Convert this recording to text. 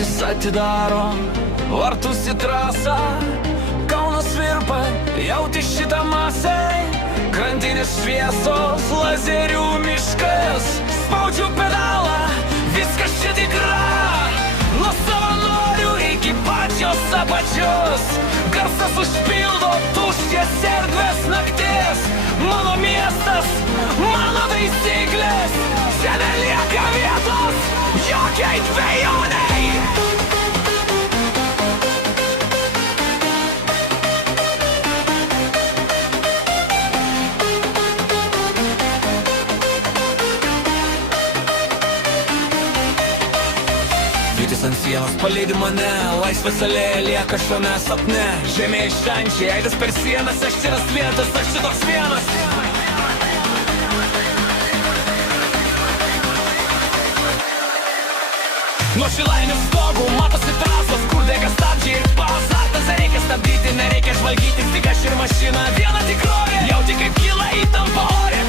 patys atidaro vartus į trasą. Kaunas virpa, jauti šitą masę. Krantinės šviesos, lazerių miškas. Spaudžiu pedalą, viskas čia tikra. Nuo savanorių iki pačios apačios. Garsas užpildo tuščias erdves nakties. Mano miestas, mano taisyklės. Čia nelieka vietos jokiai dvejonei. Vytis ant sienos palydi mane, laisvės alėja lieka šiame sapne. Žemė išrančiai, eidas per sienas, aš čia ras vietas, aš čia toks vienas. Nuo šilainių stogų matosi trasos, kur dega stabdžiai ir pasartas. Nereikia stabdyti, nereikia žvalgytis, tik aš ir mašina, viena tikrovė. Jauti kaip kyla įtampa ore,